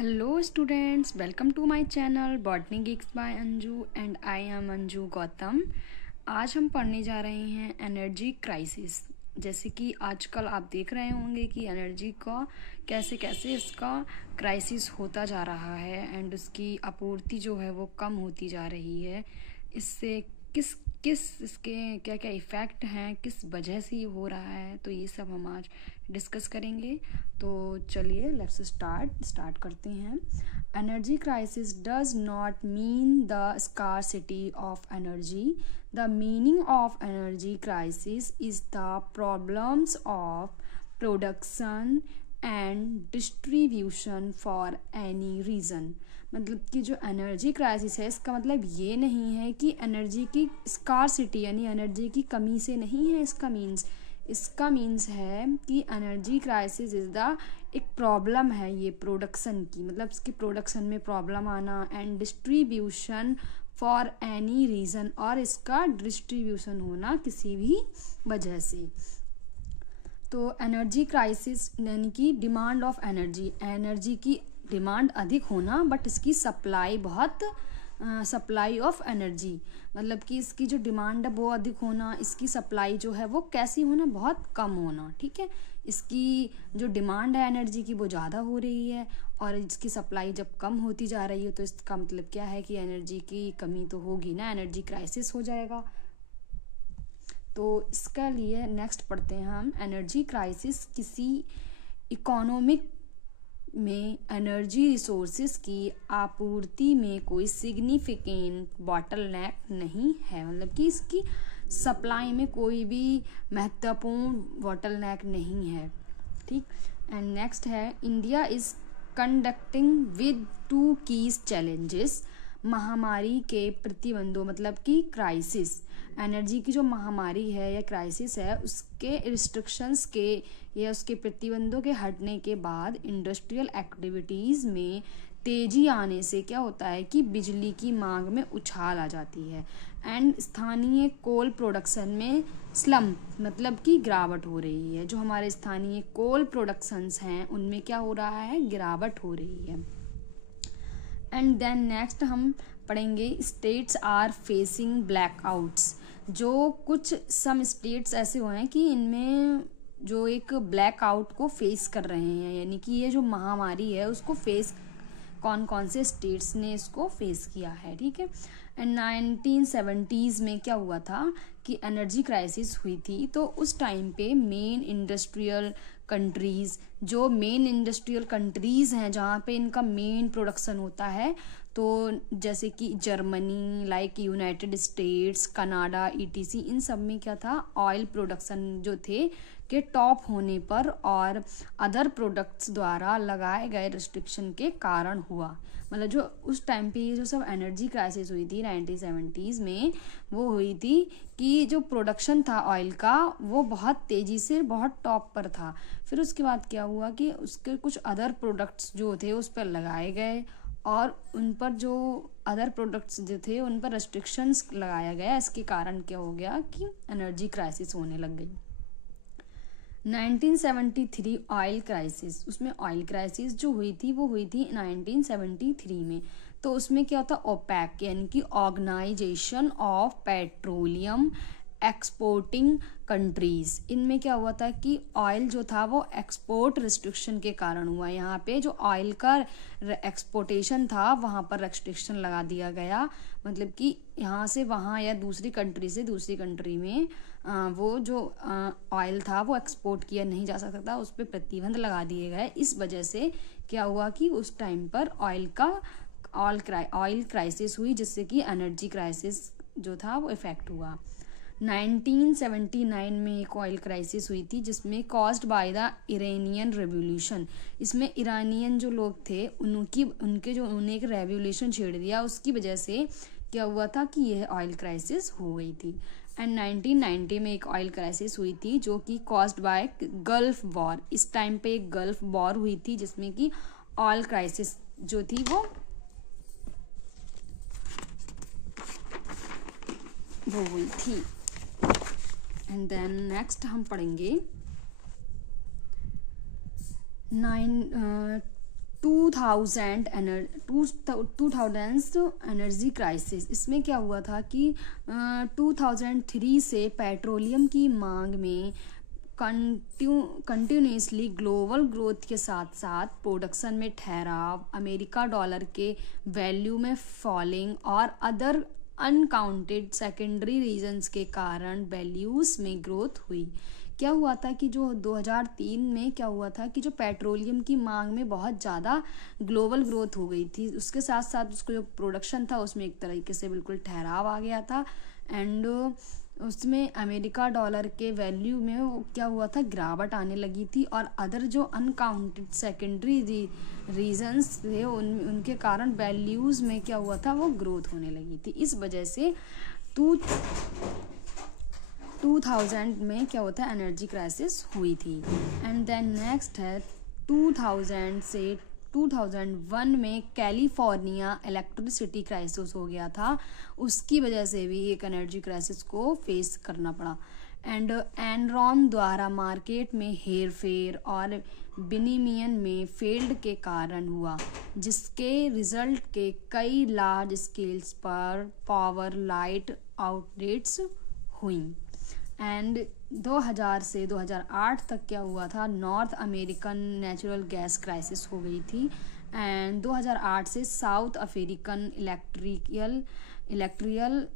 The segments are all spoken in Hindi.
Hello students, welcome to my channel Botany Geeks by Anju and I am Anju Gautam. आज हम पढ़ने जा रहे हैं एनर्जी क्राइसिस। जैसे कि आजकल आप देख रहे होंगे कि एनर्जी का कैसे कैसे इसका क्राइसिस होता जा रहा है एंड उसकी आपूर्ति जो है वो कम होती जा रही है। इससे किस किस इसके क्या क्या इफ़ेक्ट हैं, किस वजह से ये हो रहा है, तो ये सब हम आज डिस्कस करेंगे। तो चलिए लेट्स स्टार्ट करते हैं। Energy crisis does not mean the scarcity of energy. The meaning of energy crisis is the problems of production and distribution for any reason. मतलब कि जो एनर्जी क्राइसिस है इसका मतलब ये नहीं है कि एनर्जी की स्कार्सिटी यानी एनर्जी की कमी से नहीं है। इसका मीन्स है कि एनर्जी क्राइसिस इज़ द एक प्रॉब्लम है ये प्रोडक्शन की, मतलब इसकी प्रोडक्शन में प्रॉब्लम आना and distribution for any reason, और इसका डिस्ट्रीब्यूशन होना किसी भी वजह से। तो एनर्जी क्राइसिस यानी कि डिमांड ऑफ एनर्जी की डिमांड अधिक होना बट इसकी सप्लाई ऑफ एनर्जी, मतलब कि इसकी जो डिमांड है वो अधिक होना, इसकी सप्लाई जो है वो कैसी होना, बहुत कम होना। ठीक है, इसकी जो डिमांड है एनर्जी की वो ज़्यादा हो रही है और इसकी सप्लाई जब कम होती जा रही है तो इसका मतलब क्या है कि एनर्जी की कमी तो होगी ना, एनर्जी क्राइसिस हो जाएगा। तो इसका लिए नेक्स्ट पढ़ते हैं हम। एनर्जी क्राइसिस किसी इकोनॉमिक में एनर्जी रिसोर्सेज की आपूर्ति में कोई सिग्निफिकेंट बॉटलनेक नहीं है, मतलब कि इसकी सप्लाई में कोई भी महत्वपूर्ण बॉटलनेक नहीं है। ठीक, एंड नेक्स्ट है India is conducting with 2 keys challenges. महामारी के प्रतिबंधों, मतलब कि क्राइसिस, एनर्जी की जो महामारी है या क्राइसिस है उसके रिस्ट्रिक्शंस के या उसके प्रतिबंधों के हटने के बाद इंडस्ट्रियल एक्टिविटीज़ में तेज़ी आने से क्या होता है कि बिजली की मांग में उछाल आ जाती है एंड स्थानीय कोल प्रोडक्शन में स्लम्प, मतलब कि गिरावट हो रही है। जो हमारे स्थानीय कोल प्रोडक्शंस हैं उनमें क्या हो रहा है, गिरावट हो रही है। एंड देन नेक्स्ट हम पढ़ेंगे स्टेट्स आर फेसिंग ब्लैकआउट्स। जो कुछ सम स्टेट्स ऐसे हुए हैं कि इनमें जो एक ब्लैकआउट को फेस कर रहे हैं, यानी कि ये जो महामारी है उसको फेस कौन कौन से स्टेट्स ने इसको फेस किया है। ठीक है, एंड 1970s में क्या हुआ था कि एनर्जी क्राइसिस हुई थी। तो उस टाइम पे मेन इंडस्ट्रियल कंट्रीज़ हैं जहाँ पे इनका मेन प्रोडक्शन होता है, तो जैसे कि Germany, like United States, Canada, ETC, इन सब में क्या था, ऑयल प्रोडक्शन जो थे के टॉप होने पर और अदर प्रोडक्ट्स द्वारा लगाए गए रिस्ट्रिक्शन के कारण हुआ। मतलब जो उस टाइम पे ये जो सब एनर्जी क्राइसिस हुई थी 1970s में, वो हुई थी कि जो प्रोडक्शन था ऑयल का वो बहुत तेज़ी से बहुत टॉप पर था। फिर उसके बाद क्या हुआ कि उसके कुछ अदर प्रोडक्ट्स जो थे उस पर लगाए गए और उन पर जो अदर प्रोडक्ट्स जो थे उन पर रेस्ट्रिक्शंस लगाया गया। इसके कारण क्या हो गया कि एनर्जी क्राइसिस होने लग गई। 1973 ऑयल क्राइसिस, उसमें ऑयल क्राइसिस जो हुई थी वो हुई थी 1973 में। तो उसमें क्या होता, ओपेक यानी कि organisation of petroleum exporting countries, इनमें क्या हुआ था कि ऑयल जो था वो एक्सपोर्ट रिस्ट्रिक्शन के कारण हुआ। यहाँ पे जो ऑयल का एक्सपोर्टेशन था वहाँ पर रेस्ट्रिक्शन लगा दिया गया, मतलब कि यहाँ से वहाँ या दूसरी कंट्री से दूसरी कंट्री में वो जो ऑयल था वो एक्सपोर्ट किया नहीं जा सकता था, उस पर प्रतिबंध लगा दिए गए। इस वजह से क्या हुआ कि उस टाइम पर ऑयल क्राइसिस हुई, जिससे कि एनर्जी क्राइसिस जो था वो इफेक्ट हुआ। 1979 में एक ऑयल क्राइसिस हुई थी जिसमें caused by the Iranian revolution. इसमें ईरानियन जो लोग थे उन्होंने एक रेवोल्यूशन छेड़ दिया, उसकी वजह से क्या हुआ था कि यह ऑयल क्राइसिस हो गई थी। एंड 1990 में एक ऑयल क्राइसिस हुई थी जो कि कॉज्ड बाय गल्फ वॉर। इस टाइम पे एक गल्फ वॉर हुई थी जिसमें कि ऑयल क्राइसिस जो थी वो हुई थी। एंड देन नेक्स्ट हम पढ़ेंगे 2000 एनर्जी क्राइसिस। इसमें क्या हुआ था कि 2003 से पेट्रोलियम की मांग में कंटिन्यूसली ग्लोबल ग्रोथ के साथ साथ प्रोडक्शन में ठहराव, अमेरिका डॉलर के वैल्यू में फॉलिंग और अदर अनकाउंटेड सेकेंडरी रीजंस के कारण वैल्यूज में ग्रोथ हुई। क्या हुआ था कि जो 2003 में क्या हुआ था कि जो पेट्रोलियम की मांग में बहुत ज़्यादा ग्लोबल ग्रोथ हो गई थी, उसके साथ साथ उसको जो प्रोडक्शन था उसमें एक तरीके से बिल्कुल ठहराव आ गया था। एंड उसमें अमेरिका डॉलर के वैल्यू में वो क्या हुआ था, गिरावट आने लगी थी और अदर जो अनकाउंटेड सेकेंडरी रीजंस थे उनके कारण वैल्यूज़ में क्या हुआ था, वो ग्रोथ होने लगी थी। इस वजह से 2000 में क्या होता है, एनर्जी क्राइसिस हुई थी। एंड देन नेक्स्ट है 2000 से 2001 में कैलिफोर्निया इलेक्ट्रिसिटी क्राइसिस हो गया था। उसकी वजह से भी एक एनर्जी क्राइसिस को फेस करना पड़ा। एंड एनरॉन द्वारा मार्केट में हेर फेर और विनिमय में फेल्ड के कारण हुआ, जिसके रिजल्ट के कई लार्ज स्केल्स पर पावर लाइट आउटलेट्स हुई। एंड 2000 से 2008 तक क्या हुआ था, north American natural gas crisis हो गई थी। एंड 2008 से साउथ अफ्रीकन इलेक्ट्रिकल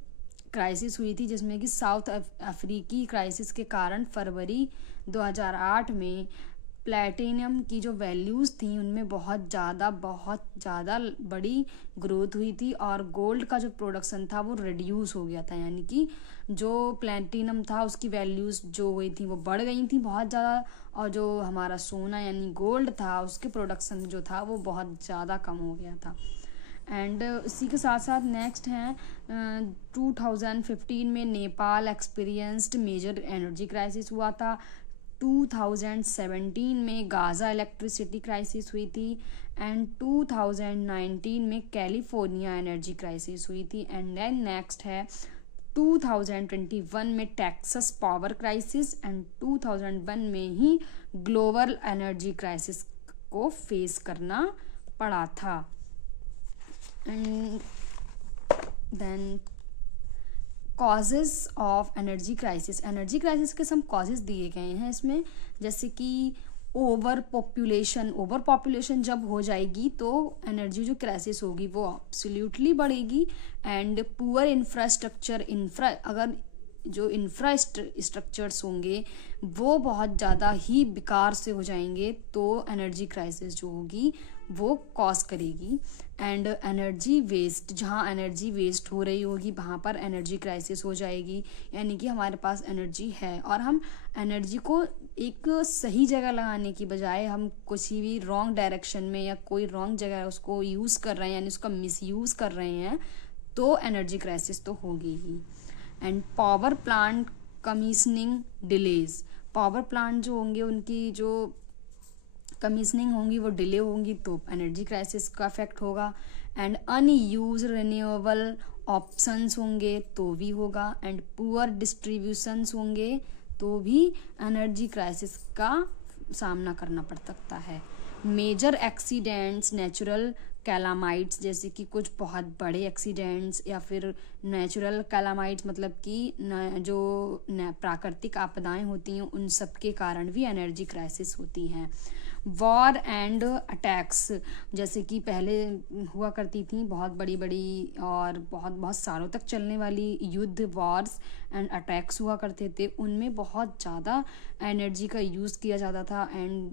क्राइसिस हुई थी, जिसमें कि साउथ अफ्रीकी क्राइसिस के कारण फरवरी 2008 में प्लेटिनम की जो वैल्यूज़ थी उनमें बहुत ज़्यादा बड़ी ग्रोथ हुई थी और गोल्ड का जो प्रोडक्शन था वो रिड्यूस हो गया था। यानी कि जो प्लेटिनम था उसकी वैल्यूज़ जो हुई थी वो बढ़ गई थी बहुत ज़्यादा, और जो हमारा सोना यानी गोल्ड था उसके प्रोडक्शन जो था वो बहुत ज़्यादा कम हो गया था। एंड इसी के साथ साथ नेक्स्ट हैं 2015 में Nepal experienced major energy crisis हुआ था। 2017 में गाज़ा इलेक्ट्रिसिटी क्राइसिस हुई थी। एंड 2019 में कैलिफोर्निया एनर्जी क्राइसिस हुई थी। एंड देन नेक्स्ट है 2021 में टेक्सास पावर क्राइसिस। एंड 2001 में ही ग्लोबल एनर्जी क्राइसिस को फेस करना पड़ा था। And then causes of energy crisis. Energy crisis के सब कॉजेज़ दिए गए हैं इसमें, जैसे कि ओवर पॉपुलेशन जब हो जाएगी तो एनर्जी जो क्राइसिस होगी वो एब्सोल्युटली बढ़ेगी। एंड पुअर इंफ्रास्ट्रक्चर अगर जो इंफ्रास्ट्रक्चर्स होंगे वो बहुत ज़्यादा ही बेकार से हो जाएंगे तो एनर्जी क्राइसिस जो होगी वो कॉज करेगी। एंड एनर्जी वेस्ट, जहाँ एनर्जी वेस्ट हो रही होगी वहाँ पर एनर्जी क्राइसिस हो जाएगी। यानी कि हमारे पास एनर्जी है और हम एनर्जी को एक सही जगह लगाने की बजाय हम कुछ भी रॉन्ग डायरेक्शन में या कोई रॉन्ग जगह उसको यूज़ कर रहे हैं यानी उसका मिसयूज़ कर रहे हैं तो एनर्जी क्राइसिस तो होगी ही। And power plant commissioning delays, power plant जो होंगे उनकी जो कमीशनिंग होंगी वो डिले होंगी तो एनर्जी क्राइसिस का इफेक्ट होगा। एंड अनयूज रिन्यूएबल ऑप्शंस होंगे तो भी होगा। एंड पुअर डिस्ट्रीब्यूशंस होंगे तो भी एनर्जी क्राइसिस का सामना करना पड़ सकता है। मेजर एक्सीडेंट्स, नेचुरल कैलामाइट्स, जैसे कि कुछ बहुत बड़े एक्सीडेंट्स या फिर नेचुरल कैलामाइट्स मतलब कि जो प्राकृतिक आपदाएं होती हैं उन सब के कारण भी एनर्जी क्राइसिस होती हैं। वॉर एंड अटैक्स, जैसे कि पहले हुआ करती थी बहुत बड़ी और बहुत सालों तक चलने वाली युद्ध, वॉर्स एंड अटैक्स हुआ करते थे, उनमें बहुत ज़्यादा एनर्जी का यूज़ किया जाता था। एंड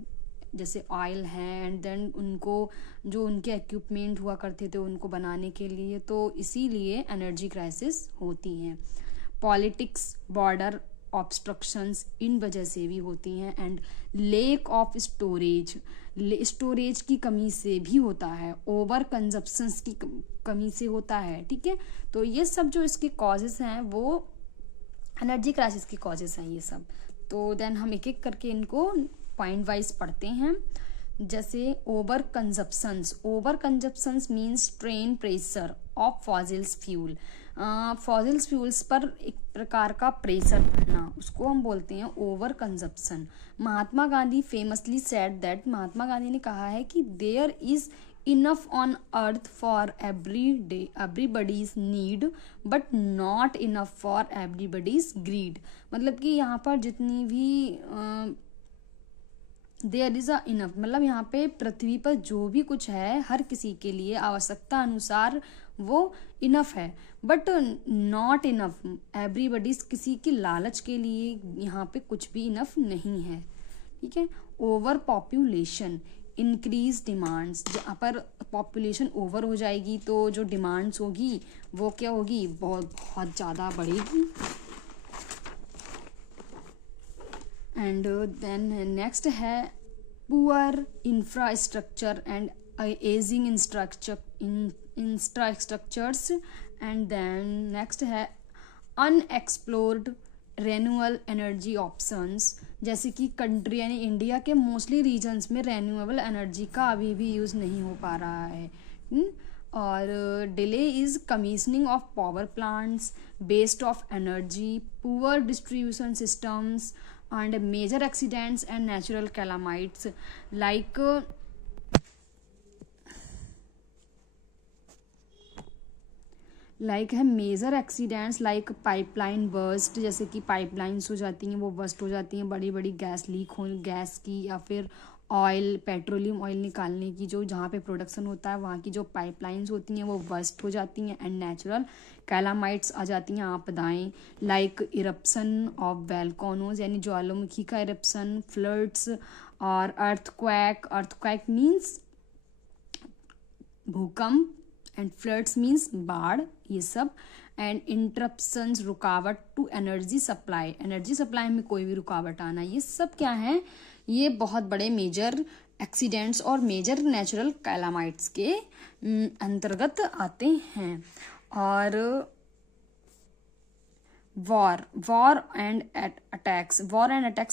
जैसे ऑयल है एंड देन उनको जो उनके इक्विपमेंट हुआ करते थे उनको बनाने के लिए, तो इसीलिए एनर्जी क्राइसिस होती हैं। पॉलिटिक्स, बॉर्डर ऑब्स्ट्रक्शंस इन वजह से भी होती हैं। एंड लेक ऑफ स्टोरेज की कमी से भी होता है। ओवर कंजप्शंस की कमी से होता है। ठीक है, तो ये सब जो इसके कॉजेस हैं वो एनर्जी क्राइसिस के कॉजेस हैं ये सब। तो देन हम एक एक करके इनको पॉइंट वाइज पढ़ते हैं। जैसे over consumptions means train pressure of fossils fuel. Fossils fuels पर एक प्रकार का प्रेशर बढ़ना, उसको हम बोलते हैं over consumption. Mahatma Gandhi famously said that, Mahatma Gandhi ने कहा है कि there is enough on earth for everybody's need but not enough for everybody's greed. मतलब कि यहाँ पर जितनी भी देयर इज अ इनफ, मतलब यहाँ पे पृथ्वी पर जो भी कुछ है हर किसी के लिए आवश्यकता अनुसार वो इनफ है, बट नॉट इनफ एवरीबडी, किसी की लालच के लिए यहाँ पे कुछ भी इनफ नहीं है। ठीक है। ओवर पॉपुलेशन इंक्रीज डिमांड्स, जहाँ पर पॉपुलेशन ओवर हो जाएगी तो जो डिमांड्स होगी वो क्या होगी, बहुत बहुत ज़्यादा बढ़ेगी। एंड देन नेक्स्ट है poor infrastructure and ageing infrastructures. And then next है अनएक्सप्लोर्ड रेन्यूएबल एनर्जी ऑप्शंस, जैसे कि कंट्री यानी इंडिया के मोस्टली रीजन्स में रेन्यूएबल एनर्जी का अभी भी यूज़ नहीं हो पा रहा है। और delay is commissioning of power plants based of energy, poor distribution systems and major accidents and natural calamities like है major accidents like pipeline burst, जैसे कि पाइपलाइंस हो जाती हैं वो बर्स्ट हो जाती हैं, बड़ी बड़ी गैस लीक हो, गैस की या फिर ऑयल पेट्रोलियम ऑयल निकालने की जो जहाँ पे प्रोडक्शन होता है वहाँ की जो पाइपलाइंस होती हैं वो बर्स्ट हो जाती हैं। एंड नेचुरल कैलामाइट्स आ जाती हैं, आपदाएं लाइक इरप्शन ऑफ वोल्केनोज यानी ज्वालामुखी का इरप्शन, फ्लड्स और अर्थक्वेक मीन्स भूकंप, एंड फ्लड्स मीन्स बाढ़, ये सब। एंड इंटरप्शंस रुकावट टू एनर्जी सप्लाई में कोई भी रुकावट आना, ये सब क्या है, ये बहुत बड़े मेजर एक्सीडेंट्स और मेजर नेचुरल कैलामाइट्स के अंतर्गत आते हैं। और वॉर एंड अटैक्स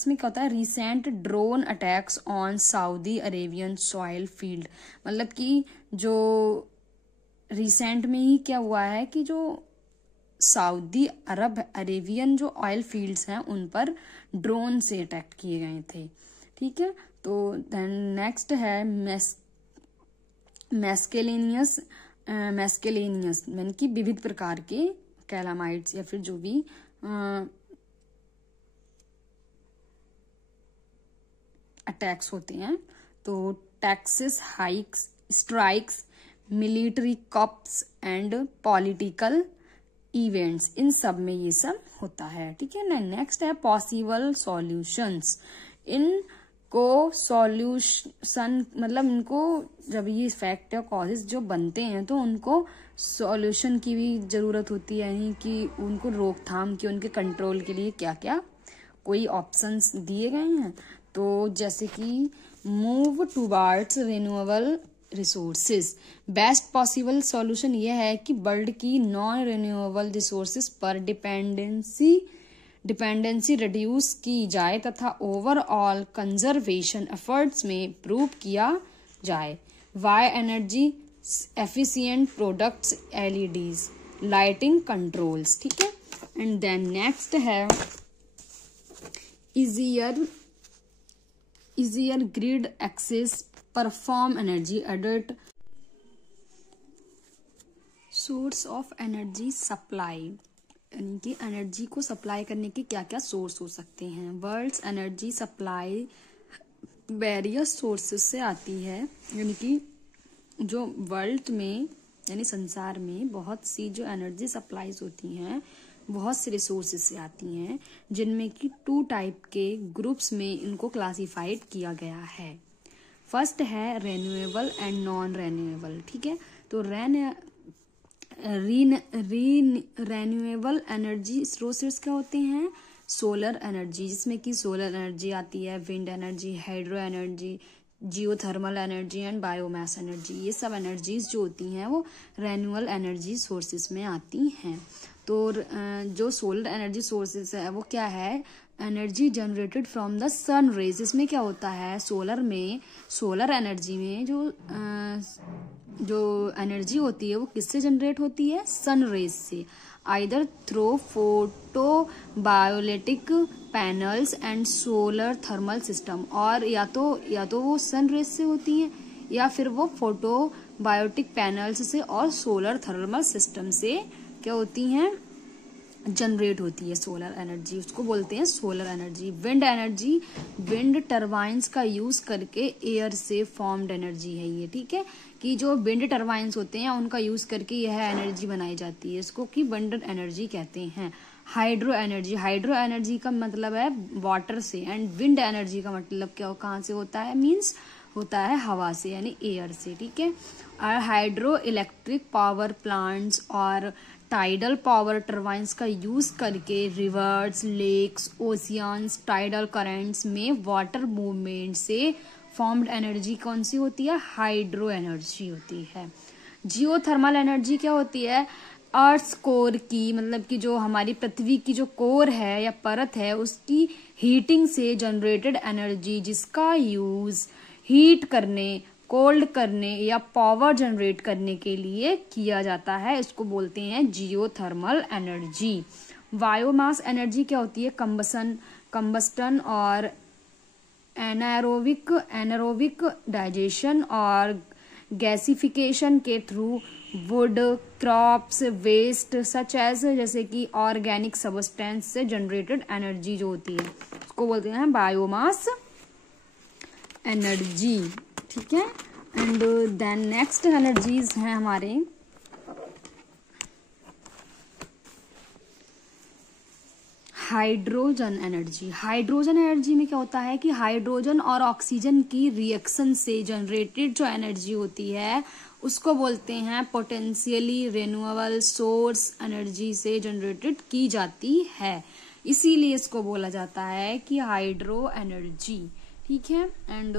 में क्या होता है, recent drone attacks on Saudi Arabian soil field, मतलब कि जो रिसेंट में ही क्या हुआ है कि जो सऊदी अरेबियन जो ऑयल फील्ड्स हैं उन पर ड्रोन से अटैक किए गए थे। ठीक है। तो देन नेक्स्ट है मैस्केलेनियस यानी कि विविध प्रकार के कैलामाइट्स या फिर जो भी अटैक्स होते हैं। तो taxes hikes, strikes, military coups and political events, इन सब में ये सब होता है। ठीक है ना। नेक्स्ट है पॉसिबल सॉल्यूशंस। इनको सॉल्यूशन मतलब इनको जब ये फैक्ट या कॉजेज जो बनते हैं तो उनको सॉल्यूशन की भी जरूरत होती है, यानी कि उनको रोकथाम की, उनके कंट्रोल के लिए क्या क्या कोई ऑप्शंस दिए गए हैं। तो जैसे कि move towards renewable resources, best possible solution यह है कि वर्ल्ड की नॉन रिन्यूएबल रिसोर्सेज पर डिपेंडेंसी रिड्यूस की जाए तथा ओवरऑल कंजर्वेशन एफर्ट्स में इम्प्रूव किया जाए। Why energy efficient products, LEDs, lighting controls. ठीक है। एंड देन नेक्स्ट है easier grid access, perform energy audit, source of energy supply, यानी कि एनर्जी को सप्लाई करने के क्या क्या सोर्स हो सकते हैं। World's energy supply various sources से आती है, यानी कि जो वर्ल्ड में यानी संसार में बहुत सी जो एनर्जी सप्लाईज होती हैं बहुत से रिसोर्सेज से आती हैं, जिनमें कि 2 टाइप के ग्रुप्स में इनको क्लासिफाइड किया गया है। फर्स्ट है रेन्यूएबल एंड नॉन रेन्यूएबल। ठीक है। तो रेन्यूएबल एनर्जी सोर्सेस क्या होते हैं, सोलर एनर्जी, जिसमें कि सोलर एनर्जी आती है, wind energy, hydro energy, geothermal energy and biomass energy, ये सब एनर्जीज जो होती हैं वो रेन्यूएबल एनर्जी सोर्सेस में आती हैं। तो जो सोलर एनर्जी सोर्सेस है वो क्या है, energy generated from the sun rays. इसमें क्या होता है, सोलर एनर्जी में जो जो एनर्जी होती है वो किससे जनरेट होती है? सन रेज से, either through photovoltaic panels and solar thermal system, और या तो वो सन रेज से होती हैं या फिर वो फोटो बायोटिक पैनल्स से और सोलर थर्मल सिस्टम से क्या होती हैं? जनरेट होती है सोलर एनर्जी, उसको बोलते हैं solar energy. Wind energy, wind turbines का यूज करके एयर से फॉर्म्ड एनर्जी है ये, ठीक है, कि जो विंड टरबाइंस होते हैं उनका यूज करके यह एनर्जी बनाई जाती है, इसको कि विंड एनर्जी कहते हैं। हाइड्रो एनर्जी, हाइड्रो एनर्जी का मतलब है वाटर से, एंड विंड एनर्जी का मतलब क्या, कहाँ से होता है? मीन्स होता है हवा से, यानी एयर से, ठीक है। और हाइड्रो इलेक्ट्रिक पावर प्लांट्स और टाइडल पावर टरबाइंस का यूज करके rivers, lakes, oceans, tidal currents में वाटर मूवमेंट से फॉर्म्ड एनर्जी कौन सी होती है? हाइड्रो एनर्जी होती है। जियोथर्मल एनर्जी क्या होती है? अर्थ कोर की, मतलब कि जो हमारी पृथ्वी की जो कोर है या परत है उसकी हीटिंग से जनरेटेड एनर्जी, जिसका यूज हीट करने, कोल्ड करने या पावर जनरेट करने के लिए किया जाता है, इसको बोलते हैं जियोथर्मल एनर्जी। बायोमास एनर्जी क्या होती है? कंबस्टन और एनारोबिक डाइजेशन और गैसिफिकेशन के through wood, crops, waste such as, जैसे कि ऑर्गेनिक सब्सटेंस से जनरेटेड एनर्जी जो होती है उसको बोलते हैं बायोमास एनर्जी, ठीक है। एंड देन नेक्स्ट एनर्जीज हैं हमारे हाइड्रोजन एनर्जी। हाइड्रोजन एनर्जी में क्या होता है कि हाइड्रोजन और ऑक्सीजन की रिएक्शन से जनरेटेड जो एनर्जी होती है उसको बोलते हैं पोटेंशियली रिन्यूएबल सोर्स एनर्जी से जनरेटेड की जाती है, इसीलिए इसको बोला जाता है कि हाइड्रो एनर्जी, ठीक है। And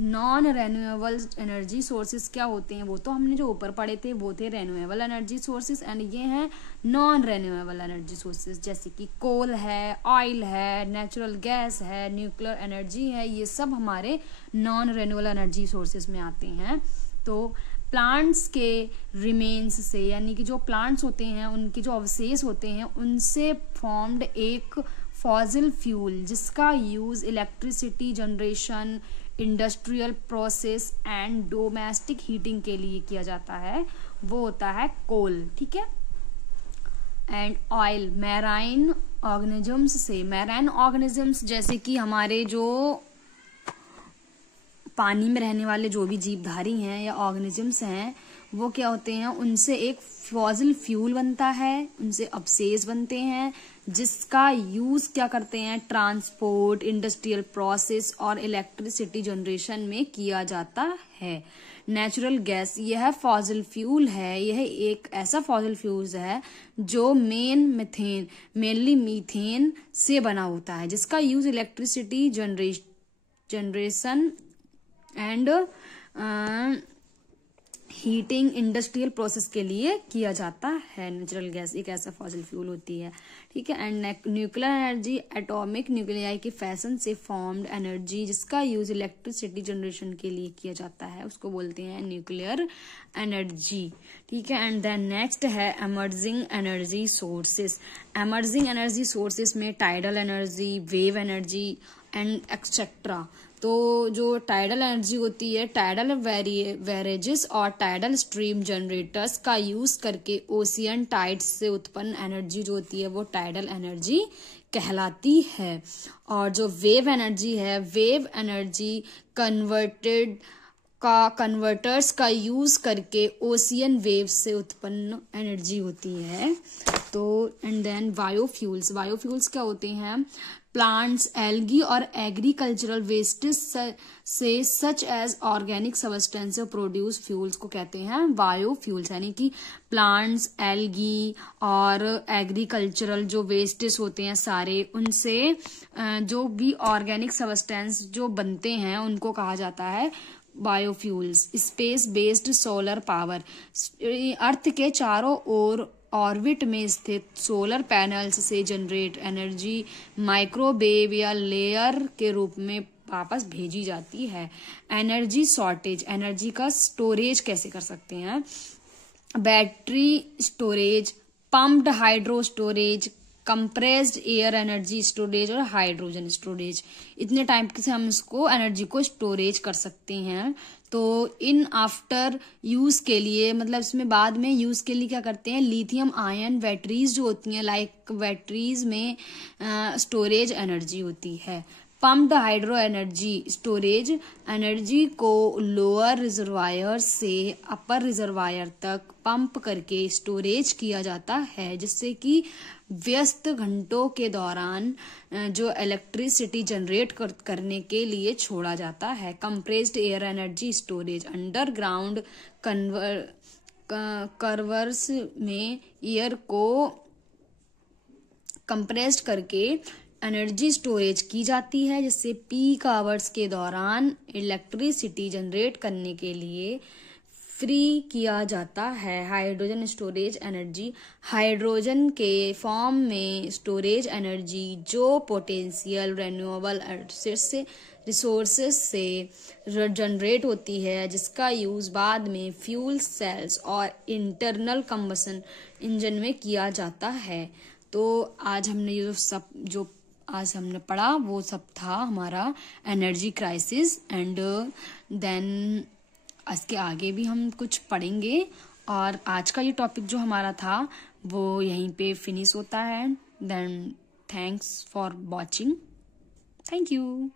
non renewable energy sources क्या होते हैं? वो तो हमने जो ऊपर पढ़े थे वो थे रेन्यूएबल एनर्जी सोर्सेज, एंड ये हैं नॉन रेन्यूएबल एनर्जी सोर्सेज, जैसे कि कोल है, ऑयल है, नेचुरल गैस है, न्यूक्लियर एनर्जी है, ये सब हमारे नॉन रेन्यूएबल एनर्जी सोर्सेज में आते हैं। तो प्लांट्स के रिमेन्स से, यानी कि जो प्लांट्स होते हैं उनके जो अवशेष होते हैं उनसे फॉर्म्ड एक फॉसिल फ्यूल जिसका use electricity generation, industrial process and domestic heating के लिए किया जाता है, वो होता है कोल, ठीक है। एंड ऑयल, मैराइन ऑर्गेनिजम्स से, मैराइन ऑर्गेनिजम्स जैसे कि हमारे जो पानी में रहने वाले जो भी जीवधारी हैं या ऑर्गेनिजम्स हैं वो क्या होते हैं, उनसे एक फॉसिल फ्यूल बनता है, उनसे अवशेष बनते हैं जिसका यूज क्या करते हैं, ट्रांसपोर्ट, इंडस्ट्रियल प्रोसेस और इलेक्ट्रिसिटी जनरेशन में किया जाता है। नेचुरल गैस, यह फॉसिल फ्यूल है, यह एक ऐसा फॉसिल फ्यूल है जो मेनली मीथेन से बना होता है, जिसका use electricity generation and heating, industrial process के लिए किया जाता है। नेचुरल गैस एक ऐसा फॉसिल फ्यूल होती है, ठीक है। And nuclear energy, atomic nuclei के फैशन से फॉर्म्ड एनर्जी जिसका यूज इलेक्ट्रिसिटी जनरेशन के लिए किया जाता है, उसको बोलते हैं न्यूक्लियर एनर्जी, ठीक है। एंड देन नेक्स्ट है emerging energy sources. Emerging energy sources में tidal energy, wave energy and etcetera. तो जो टाइडल एनर्जी होती है, टाइडल वेरेजेस और टाइडल स्ट्रीम जनरेटर्स का यूज करके ओशियन टाइड्स से उत्पन्न एनर्जी जो होती है वो टाइडल एनर्जी कहलाती है। और जो वेव एनर्जी है, वेव एनर्जी कन्वर्टर्स का यूज करके ओशियन वेव्स से उत्पन्न एनर्जी होती है। तो एंड देन बायोफ्यूल्स, बायोफ्यूल्स क्या होते हैं, प्लांट्स, एल्गी और एग्रीकल्चरल वेस्टेज से such as organic substance produce fuels को कहते हैं बायोफ्यूल्स, यानी कि प्लांट्स, एल्गी और एग्रीकल्चरल जो वेस्टेज होते हैं सारे, उनसे जो भी ऑर्गेनिक सब्सटेंस जो बनते हैं उनको कहा जाता है biofuels. Space based solar power, earth के चारों ओर ऑर्बिट में स्थित सोलर पैनल्स से जनरेट एनर्जी माइक्रोवेव या लेयर के रूप में वापस भेजी जाती है। एनर्जी शॉर्टेज, एनर्जी का स्टोरेज कैसे कर सकते हैं? Battery storage, pumped hydro storage, compressed air energy storage और हाइड्रोजन स्टोरेज। इतने टाइप से हम इसको एनर्जी को स्टोरेज कर सकते हैं। तो इन आफ्टर यूज के लिए, मतलब इसमें बाद में यूज के लिए क्या करते हैं, लिथियम आयन बैटरीज जो होती हैं, लाइक बैटरीज में स्टोरेज एनर्जी होती है। Pumped hydro energy storage, energy को लोअर रिजर्वायर से अपर रिजर्वायर तक पंप करके स्टोरेज किया जाता है, जिससे कि व्यस्त घंटों के दौरान जो इलेक्ट्रिसिटी जनरेट करने के लिए छोड़ा जाता है। Compressed air energy storage, underground caverns में एयर को कंप्रेस्ड करके एनर्जी स्टोरेज की जाती है, जिससे पीक आवर्स के दौरान इलेक्ट्रिसिटी जनरेट करने के लिए फ्री किया जाता है। हाइड्रोजन स्टोरेज एनर्जी, हाइड्रोजन के फॉर्म में स्टोरेज एनर्जी जो पोटेंशियल रिन्यूएबल रिसोर्सेज से जनरेट होती है, जिसका यूज बाद में फ्यूल सेल्स और इंटरनल कंबशन इंजन में किया जाता है। तो आज हमने जो आज हमने पढ़ा वो सब था हमारा एनर्जी क्राइसिस, एंड देन इसके आगे भी हम कुछ पढ़ेंगे। और आज का ये टॉपिक जो हमारा था वो यहीं पे फिनिश होता है। Then thanks for watching, thank you.